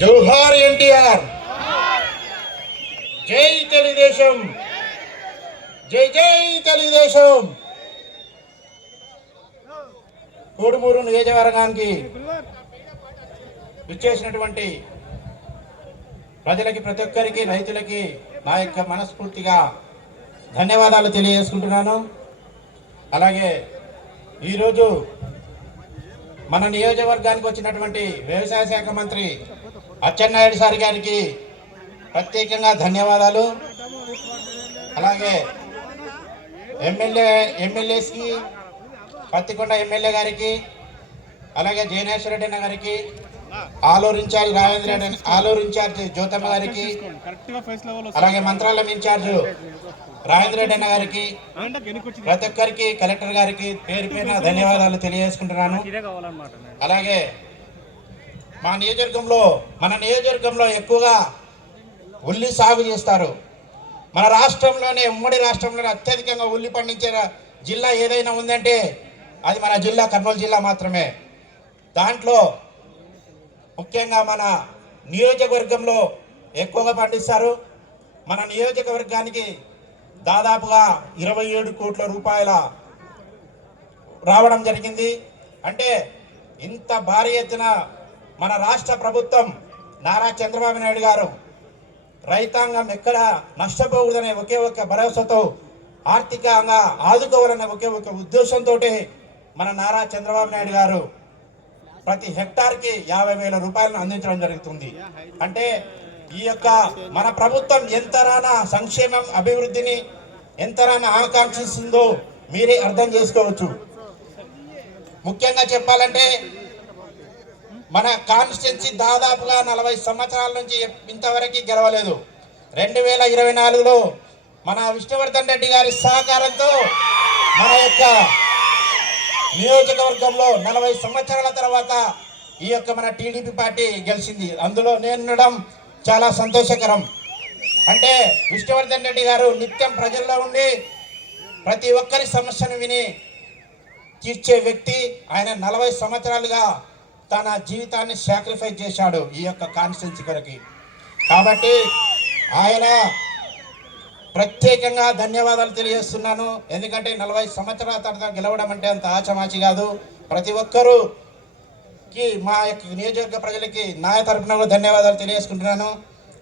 జోహార్ ఎన్టీఆర్, జై తెలుగుదేశం, జై జై తెలుగుదేశం. కోడుమూరు నియోజకవర్గానికి విచ్చేసినటువంటి ప్రజలకి, ప్రతి ఒక్కరికి, రైతులకి నా యొక్క మనస్ఫూర్తిగా ధన్యవాదాలు తెలియజేసుకుంటున్నాను. అలాగే ఈరోజు మన నియోజకవర్గానికి వచ్చినటువంటి వ్యవసాయ శాఖ మంత్రి అచ్చెన్నాయుడు సార్ గారికి ప్రత్యేకంగా ధన్యవాదాలు. అలాగే ఎమ్మెల్యేస్కి, పత్తికొండ ఎమ్మెల్యే గారికి, అలాగే జయనేశ్వర రెడ్డి అన్న గారికి, ఆలూరు ఇన్ఛార్జ్ రాజేంద్ర రెడ్డి, ఆలూరు ఇన్ఛార్జ్ జ్యోతమ్మ గారికి, అలాగే మంత్రాలయం ఇన్ఛార్జ్ రాజేంద్ర రెడ్డి అన్న గారికి, ప్రతి ఒక్కరికి, కలెక్టర్ గారికి పేరు పేరున ధన్యవాదాలు తెలియజేసుకుంటున్నాను. అలాగే మన నియోజకవర్గంలో ఎక్కువగా ఉల్లి సాగు చేస్తారు. మన రాష్ట్రంలోనే, ఉమ్మడి రాష్ట్రంలోనే అత్యధికంగా ఉల్లి పండించే జిల్లా ఏదైనా ఉందంటే అది మన జిల్లా కర్నూలు జిల్లా మాత్రమే. దాంట్లో ముఖ్యంగా మన నియోజకవర్గంలో ఎక్కువగా పండిస్తారు. మన నియోజకవర్గానికి దాదాపుగా 27 కోట్ల రూపాయల రావడం జరిగింది. అంటే ఇంత భారీ ఎత్తున మన రాష్ట్ర ప్రభుత్వం, నారా చంద్రబాబు నాయుడు గారు రైతాంగం ఎక్కడ నష్టపోకూడదనే ఒకే ఒక భరోసాతో, ఆర్థికంగా ఆదుకోవాలనే ఒకే ఒక ఉద్దేశంతో మన నారా చంద్రబాబు నాయుడు గారు ప్రతి హెక్టార్కి 50,000 రూపాయలను అందించడం జరుగుతుంది. అంటే ఈ యొక్క మన ప్రభుత్వం ఎంతరానా సంక్షేమం, అభివృద్ధిని ఎంతరానా ఆకాంక్షిస్తుందో మీరే అర్థం చేసుకోవచ్చు. ముఖ్యంగా చెప్పాలంటే మన కాన్స్టిట్యున్సీ దాదాపుగా 40 సంవత్సరాల నుంచి ఇంతవరకు గెలవలేదు. 2024లో మన విష్ణువర్ధన్ రెడ్డి గారి సహకారంతో మన యొక్క నియోజకవర్గంలో 40 సంవత్సరాల తర్వాత ఈ యొక్క మన టీడీపీ పార్టీ గెలిచింది. అందులో నేను ఉండడం చాలా సంతోషకరం. అంటే విష్ణువర్ధన్ రెడ్డి గారు నిత్యం ప్రజల్లో ఉండి ప్రతి ఒక్కరి సమస్యను విని తీర్చే వ్యక్తి. ఆయన 40 సంవత్సరాలుగా తన జీవితాన్ని సాక్రిఫైస్ చేశాడు ఈ యొక్క కాన్స్టిట్యున్సీ కొరకు. కాబట్టి ఆయన ప్రత్యేకంగా ధన్యవాదాలు తెలియజేస్తున్నాను. ఎందుకంటే 40 సంవత్సరాల తర్వాత గెలవడం అంటే అంత ఆచమాచి కాదు. ప్రతి ఒక్కరికి, మా యొక్క నియోజకవర్గ ప్రజలకి నా తరఫున కూడా ధన్యవాదాలు తెలియజేసుకుంటున్నాను.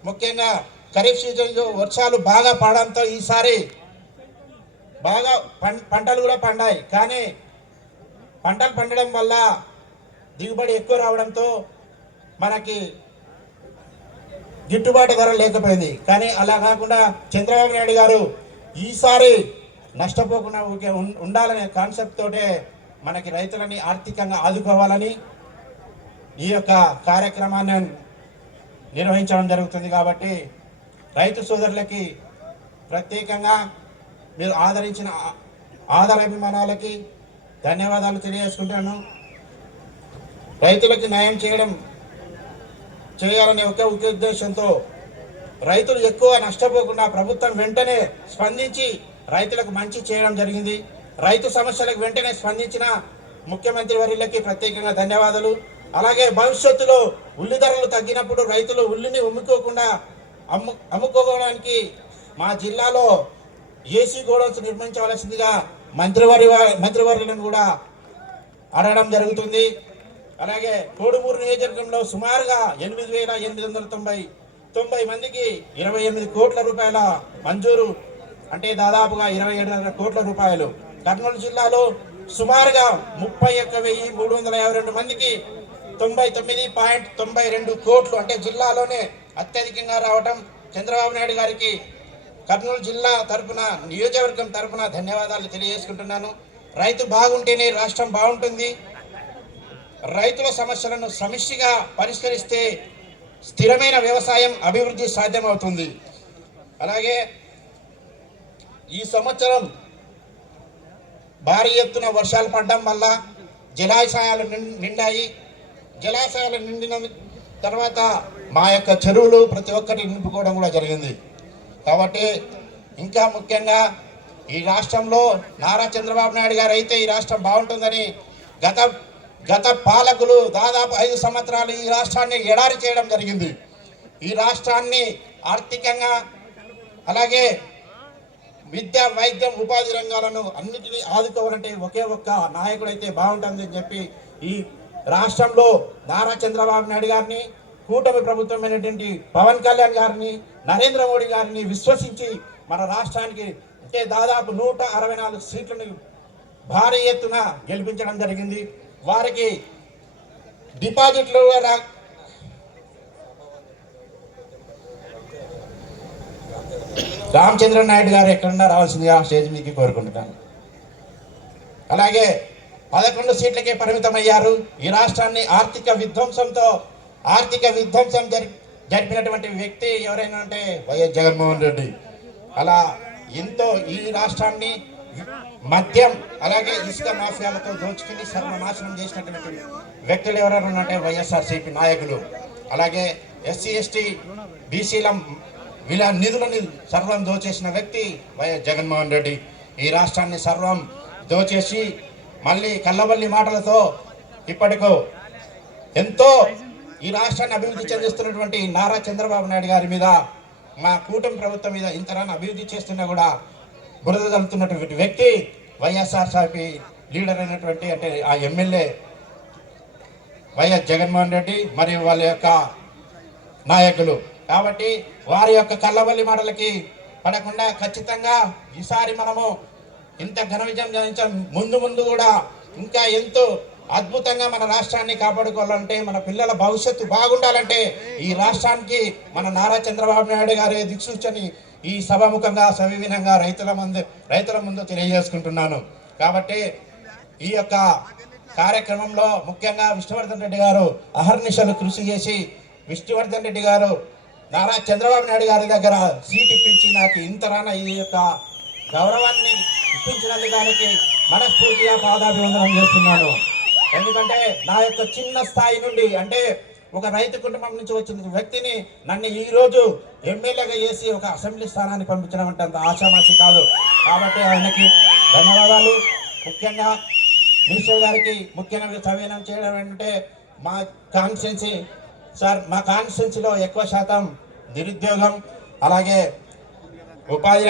ముఖ్యంగా ఖరీఫ్ సీజన్లో వర్షాలు బాగా పడడంతో ఈసారి బాగా పంటలు కూడా పండాయి. కానీ పంటలు పండడం వల్ల దిగుబడి ఎక్కువ రావడంతో మనకి గిట్టుబాటు ధర లేకపోయింది. కానీ అలా కాకుండా చంద్రబాబు నాయుడు గారు ఈసారి నష్టపోకుండా ఉండాలనే కాన్సెప్ట్ తోటే మనకి రైతులని ఆర్థికంగా ఆదుకోవాలని ఈ యొక్క కార్యక్రమాన్ని నిర్వహించడం జరుగుతుంది. కాబట్టి రైతు సోదరులకి ప్రత్యేకంగా మీరు ఆదరించిన ఆదరాభిమానాలకి ధన్యవాదాలు తెలియజేసుకుంటాను. రైతులకి న్యాయం చేయాలనే ఒకే ఉద్దేశంతో రైతులు ఎక్కువ నష్టపోకుండా ప్రభుత్వం వెంటనే స్పందించి రైతులకు మంచి చేయడం జరిగింది. రైతు సమస్యలకు వెంటనే స్పందించిన ముఖ్యమంత్రి వర్యులకి ప్రత్యేకంగా ధన్యవాదాలు. అలాగే భవిష్యత్తులో ఉల్లి ధరలు తగ్గినప్పుడు రైతులు ఉల్లిని అమ్ముకోవడానికి మా జిల్లాలో ఏసీ గోడౌన్స్ నిర్మించవలసిందిగా మంత్రివర్యులను కూడా అడగడం జరుగుతుంది. అలాగే కోడుమూరు నియోజకవర్గంలో సుమారుగా 8,890 మందికి 28 కోట్ల రూపాయల మంజూరు, అంటే దాదాపుగా 27 కోట్ల రూపాయలు. కర్నూలు జిల్లాలో సుమారుగా 31,352 మందికి 99.92 కోట్లు, అంటే జిల్లాలోనే అత్యధికంగా రావడం. చంద్రబాబు నాయుడు గారికి కర్నూలు జిల్లా తరఫున, నియోజకవర్గం తరఫున ధన్యవాదాలు తెలియజేసుకుంటున్నాను. రైతు బాగుంటేనే రాష్ట్రం బాగుంటుంది. రైతుల సమస్యలను సమిష్టిగా పరిష్కరిస్తే స్థిరమైన వ్యవసాయం, అభివృద్ధి సాధ్యమవుతుంది. అలాగే ఈ సంవత్సరం భారీ ఎత్తున వర్షాలు పడడం వల్ల జలాశయాలు నిండాయి. జలాశయాలు నిండిన తర్వాత మా యొక్క చెరువులు ప్రతి ఒక్కటి నింపుకోవడం కూడా జరిగింది. కాబట్టి ఇంకా ముఖ్యంగా ఈ రాష్ట్రంలో నారా చంద్రబాబు నాయుడు గారు అయితే ఈ రాష్ట్రం బాగుంటుందని గత పాలకులు దాదాపు 5 సంవత్సరాలు ఈ రాష్ట్రాన్ని ఎడారి చేయడం జరిగింది. ఈ రాష్ట్రాన్ని ఆర్థికంగా అలాగే విద్య, వైద్యం, ఉపాధి రంగాలను అన్నిటినీ ఆదుకోవాలంటే ఒకే ఒక్క నాయకుడైతే బాగుంటుందని చెప్పి ఈ రాష్ట్రంలో నారా చంద్రబాబు నాయుడు గారిని, కూటమి ప్రభుత్వమైనటువంటి పవన్ కళ్యాణ్ గారిని, నరేంద్ర మోడీ గారిని విశ్వసించి మన రాష్ట్రానికి అంటే దాదాపు 164 సీట్లను భారీ ఎత్తున గెలిపించడం జరిగింది. వారికి డిపాజిట్లు రామచంద్ర నాయుడు గారు ఎక్కడున్నా రావాల్సిందిగా స్టేజ్ మీదకి కోరుకుంటున్నాను. అలాగే 11 సీట్లకే పరిమితమయ్యారు. ఈ రాష్ట్రాన్ని ఆర్థిక విధ్వంసం జరిపినటువంటి వ్యక్తి ఎవరైనా అంటే వైఎస్ జగన్మోహన్ రెడ్డి. అలా ఎంతో ఈ రాష్ట్రాన్ని మద్యం అలాగే ఇసుక మాఫియాలతో దోచుకుని సర్వనాశనం చేసినటువంటి వ్యక్తులు ఎవరైనా అంటే వైఎస్ఆర్సీపీ నాయకులు. అలాగే ఎస్సీ ఎస్టీ బీసీల వీళ్ళ నిధులని సర్వం దోచేసిన వ్యక్తి వైఎస్ జగన్మోహన్ రెడ్డి. ఈ రాష్ట్రాన్ని సర్వం దోచేసి మళ్ళీ కల్లబల్లి మాటలతో ఇప్పటికో ఎంతో ఈ రాష్ట్రాన్ని అభివృద్ధి చెందిస్తున్నటువంటి నారా చంద్రబాబు నాయుడు గారి మీద, మా కూటమి ప్రభుత్వం మీద ఇంతరాన్ని అభివృద్ధి చేస్తున్నా కూడా బురద జల్లుతున్నటువంటి వ్యక్తి వైఎస్ఆర్సీపీ లీడర్ అయినటువంటి అంటే ఆ ఎమ్మెల్యే వైఎస్ జగన్మోహన్ రెడ్డి మరియు వాళ్ళ యొక్క నాయకులు. కాబట్టి వారి యొక్క కల్లబల్లి మాటలకి పడకుండా ఖచ్చితంగా ఈసారి మనము ఇంత ఘన విజయం సాధించాం. ముందు కూడా ఇంకా ఎంతో అద్భుతంగా మన రాష్ట్రాన్ని కాపాడుకోవాలంటే, మన పిల్లల భవిష్యత్తు బాగుండాలంటే ఈ రాష్ట్రానికి మన నారా చంద్రబాబు నాయుడు గారి దిక్సూచని ఈ సభాముఖంగా సవివీనంగా రైతుల ముందు తెలియజేసుకుంటున్నాను. కాబట్టి ఈ యొక్క కార్యక్రమంలో ముఖ్యంగా విష్ణువర్ధన్ రెడ్డి గారు అహర్నిశలు కృషి చేసి విష్ణువర్ధన్ రెడ్డి గారు నారా చంద్రబాబు నాయుడు గారి దగ్గర సీట్ ఇప్పించి నాకు ఇంతరాన ఈ యొక్క గౌరవాన్ని ఇప్పించినందుకు దానికి మనస్ఫూర్తిగా పాదాభివందనం చేస్తున్నాను. ఎందుకంటే నా యొక్క చిన్న స్థాయి నుండి అంటే ఒక రైతు కుటుంబం నుంచి వచ్చిన వ్యక్తిని నన్ను ఈరోజు ఎమ్మెల్యేగా చేసి ఒక అసెంబ్లీ స్థానాన్ని పంపించడం అంటే అంత ఆశామాషి కాదు. కాబట్టి ఆయనకి ధన్యవాదాలు. ముఖ్యంగా మినిస్టర్ గారికి ముఖ్యంగా సవినం చేయడం ఏంటంటే మా కాన్స్టిట్యున్సీలో ఎక్కువ శాతం నిరుద్యోగం అలాగే ఉపాధి